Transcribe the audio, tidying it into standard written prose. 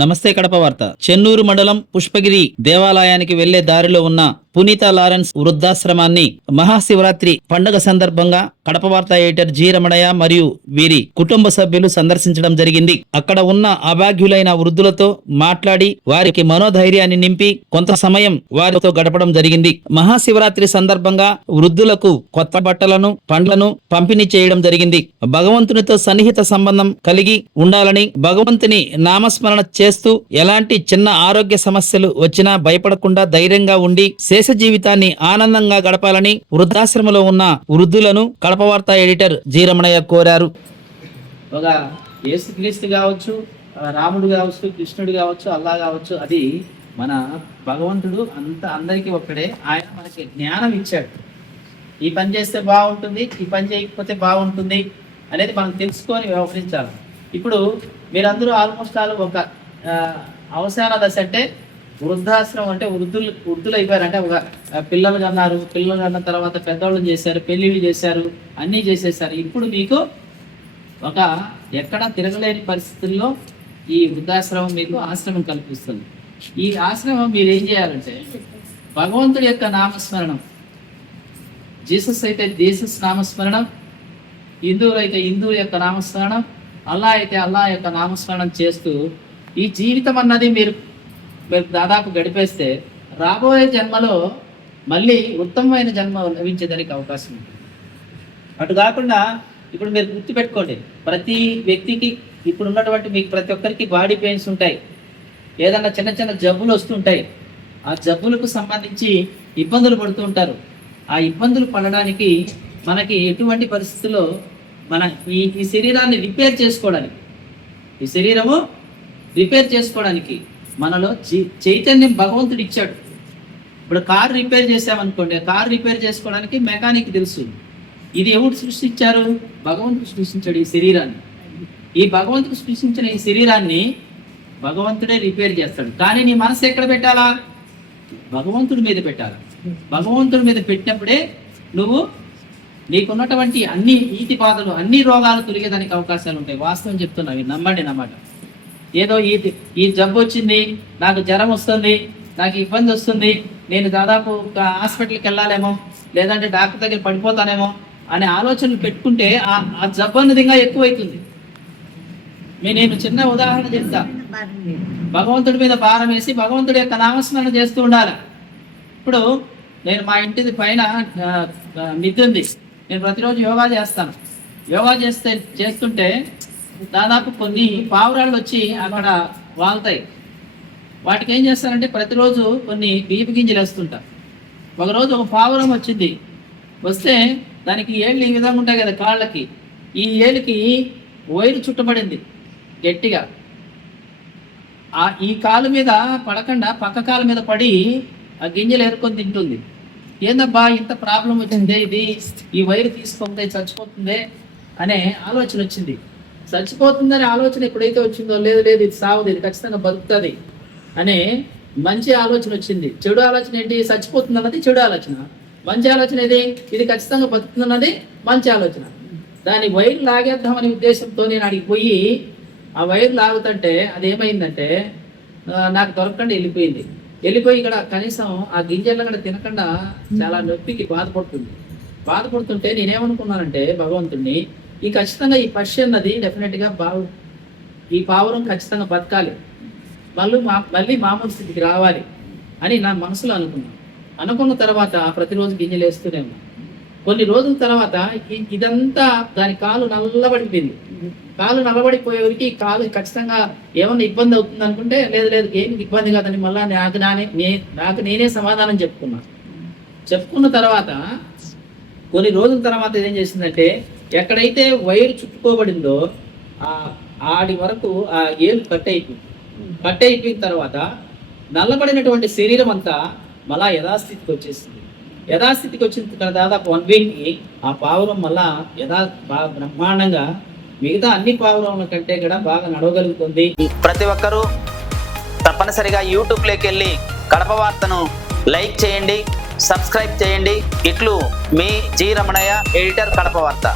నమస్తే కడప వార్త. చెన్నూరు మండలం పుష్పగిరి దేవాలయానికి వెళ్లే దారిలో ఉన్న పునీత లారెన్స్ వృద్ధాశ్రమాన్ని మహాశివరాత్రి పండుగ సందర్భంగా కడప వార్త ఎడిటర్ జి రమణయ్య మరియు వీరి కుటుంబ సభ్యులు సందర్శించడం జరిగింది. అక్కడ ఉన్న అభాగ్యులైన వృద్ధులతో మాట్లాడి వారికి మనోధైర్యాన్ని నింపి కొంత సమయం వారితో గడపడం జరిగింది. మహాశివరాత్రి సందర్భంగా వృద్ధులకు కొత్త బట్టలను పండ్లను పంపిణీ చేయడం జరిగింది. భగవంతునితో సన్నిహిత సంబంధం కలిగి ఉండాలని, భగవంతుని నామస్మరణ చేస్తూ ఎలాంటి చిన్న ఆరోగ్య సమస్యలు వచ్చినా భయపడకుండా ధైర్యంగా ఉండి శేష జీవితాన్ని ఆనందంగా గడపాలని వృద్ధాశ్రమంలో ఉన్న వృద్ధులను కడప వార్త ఎడిటర్ జి రమణయ్య కోరారు. ఒక యేసుక్రీస్తు కావచ్చు, రాముడు కావచ్చు, కృష్ణుడు కావచ్చు, అల్లా కావచ్చు, అది మన భగవంతుడు అందరికీ ఒక్కడే. ఆయన మనకి జ్ఞానం ఇచ్చాడు. ఈ పని చేస్తే బాగుంటుంది, ఈ పని చేయకపోతే బాగుంటుంది అనేది మనం తెలుసుకొని వ్యవహరించాలి. ఇప్పుడు మీరందరూ ఆల్మోస్ట్ ఒక అవసాన దశ, అంటే వృద్ధాశ్రమం, అంటే వృద్ధులు అయిపోయారంటే ఒక పిల్లలు కన్న తర్వాత పెద్దవాళ్ళని చేశారు, పెళ్ళిళ్ళు చేశారు, అన్నీ చేసేసారు. ఇప్పుడు మీకు ఒక ఎక్కడ తిరగలేని పరిస్థితుల్లో ఈ వృద్ధాశ్రమం మీకు ఆశ్రమం కల్పిస్తుంది. ఈ ఆశ్రమం మీరు ఏం చేయాలంటే భగవంతుడి యొక్క నామస్మరణం, జీసస్ అయితే జీసస్ నామస్మరణం, హిందువులు అయితే హిందువుల యొక్క నామస్మరణం, అల్లా అయితే అల్లా యొక్క నామస్మరణం చేస్తూ ఈ జీవితం అన్నది మీరు దాదాపు గడిపేస్తే రాబోయే జన్మలో మళ్ళీ ఉత్తమమైన జన్మ లభించేదానికి అవకాశం ఉంటుంది. అటు కాకుండా ఇప్పుడు మీరు గుర్తుపెట్టుకోండి, ప్రతి వ్యక్తికి ఇప్పుడు ఉన్నటువంటి మీకు ప్రతి ఒక్కరికి బాడీ పెయిన్స్ ఉంటాయి, ఏదన్నా చిన్న చిన్న జబ్బులు వస్తుంటాయి. ఆ జబ్బులకు సంబంధించి ఇబ్బందులు పడుతూ ఉంటారు. ఆ ఇబ్బందులు పడడానికి మనకి ఎటువంటి పరిస్థితుల్లో మన ఈ శరీరాన్ని రిపేర్ చేసుకోవడానికి, ఈ శరీరము రిపేర్ చేసుకోవడానికి మనలో చైతన్యం భగవంతుడు ఇచ్చాడు. ఇప్పుడు కారు రిపేర్ చేసామనుకోండి, కారు రిపేర్ చేసుకోవడానికి మెకానిక్ తెలుసు. ఇది ఎవరు సృష్టించారు? భగవంతుడు సృష్టించాడు ఈ శరీరాన్ని. ఈ భగవంతుడు సృష్టించిన ఈ శరీరాన్ని భగవంతుడే రిపేర్ చేస్తాడు. కానీ నీ మనసు ఎక్కడ పెట్టాలా? భగవంతుడి మీద పెట్టాలా. భగవంతుడి మీద పెట్టినప్పుడే నువ్వు నీకున్నటువంటి అన్ని ఈతి బాధలు, అన్ని రోగాలు తొలగేదానికి అవకాశాలు ఉంటాయి. వాస్తవం చెప్తున్నా, నమ్మండి నమాట. ఏదో ఈ జబ్బు వచ్చింది, నాకు జ్వరం వస్తుంది, నాకు ఇబ్బంది వస్తుంది, నేను దాదాపు హాస్పిటల్కి వెళ్ళాలేమో, లేదంటే డాక్టర్ దగ్గర పడిపోతానేమో అనే ఆలోచనలు పెట్టుకుంటే ఆ జబ్బు అన్నది ఇంకా ఎక్కువైతుంది. నేను చిన్న ఉదాహరణ చెప్తా. భగవంతుడి మీద భారం వేసి భగవంతుడి యొక్క నామస్మరణ చేస్తూ ఉండాలి. ఇప్పుడు నేను మా ఇంటి పైన మిద్దె ఉంది, నేను ప్రతిరోజు యోగా చేస్తాను. యోగా చేస్తుంటే దాదాపు కొన్ని పావురాళ్ళు వచ్చి అక్కడ వాళ్తాయి. వాటికి ఏం చేస్తానంటే ప్రతిరోజు కొన్ని బియ్యపు గింజలు వేస్తుంటా. ఒకరోజు ఒక పావురం వచ్చింది. వస్తే దానికి ఏళ్ళు ఈ విధంగా ఉంటాయి కదా కాళ్ళకి, ఈ ఏలుకి వైరు చుట్టబడింది గట్టిగా. ఈ కాలు మీద పడకుండా పక్క కాలు మీద పడి ఆ గింజలు ఏరుకొని తింటుంది. ఏందబ్బా ఇంత ప్రాబ్లం వచ్చిందే, ఇది ఈ వైరు తీసుకుంటే చచ్చిపోతుందే అనే ఆలోచన వచ్చింది. చచ్చిపోతుందనే ఆలోచన ఎప్పుడైతే వచ్చిందో, లేదు ఇది సావదు, ఇది ఖచ్చితంగా బతుకుతుంది అనే మంచి ఆలోచన వచ్చింది. చెడు ఆలోచన ఏంటి? చచ్చిపోతుంది అన్నది చెడు ఆలోచన. మంచి ఆలోచన ఏది? ఇది ఖచ్చితంగా బతుకుతుంది అన్నది మంచి ఆలోచన. దాని వైరు లాగేద్దామనే ఉద్దేశంతో నేను అడిగి పోయి ఆ వైరు లాగుతుంటే అదేమైందంటే నాకు దొరకకుండా వెళ్ళిపోయి ఇక్కడ కనీసం ఆ గింజలను కూడా తినకుండా చాలా నొప్పికి బాధపడుతుంటే నేనేమనుకున్నానంటే భగవంతుడిని, ఈ ఖచ్చితంగా ఈ పక్షి అన్నది డెఫినెట్గా ఈ పావురం ఖచ్చితంగా బతకాలి, మళ్ళీ మామూలు స్థితికి రావాలి అని నా మనసులో అనుకున్న తర్వాత ప్రతిరోజు గింజలు వేస్తూనే ఉన్నా. కొన్ని రోజుల తర్వాత ఇదంతా దాని కాలు నల్లబడిపోయింది. కాలు నల్లబడిపోయేవరికి కాలు ఖచ్చితంగా ఏమన్నా ఇబ్బంది అవుతుంది అనుకుంటే, లేదు ఏమి ఇబ్బంది కాదని మళ్ళీ నాకు నేనే సమాధానం చెప్పుకున్న తర్వాత కొన్ని రోజుల తర్వాత ఏం చేసిందంటే, ఎక్కడైతే వైరు చుట్టుకోబడిందో ఆడి వరకు ఆ ఏలు కట్ అయిపోయిన తర్వాత నల్లబడినటువంటి శరీరం అంతా మళ్ళా యథాస్థితికి వచ్చేసింది. యథాస్థితికి వచ్చిన దాదాపు 1 వీక్కి ఆ పావురం మళ్ళా బాగా బ్రహ్మాండంగా మిగతా అన్ని పావురముల కంటే కూడా బాగా నడవగలుగుతుంది. ప్రతి ఒక్కరూ తప్పనిసరిగా యూట్యూబ్లోకి వెళ్ళి కడప వార్తను లైక్ చేయండి, సబ్స్క్రైబ్ చేయండి. ఇట్లు మీ జి రమణయ్య, ఎడిటర్, కడప వార్త.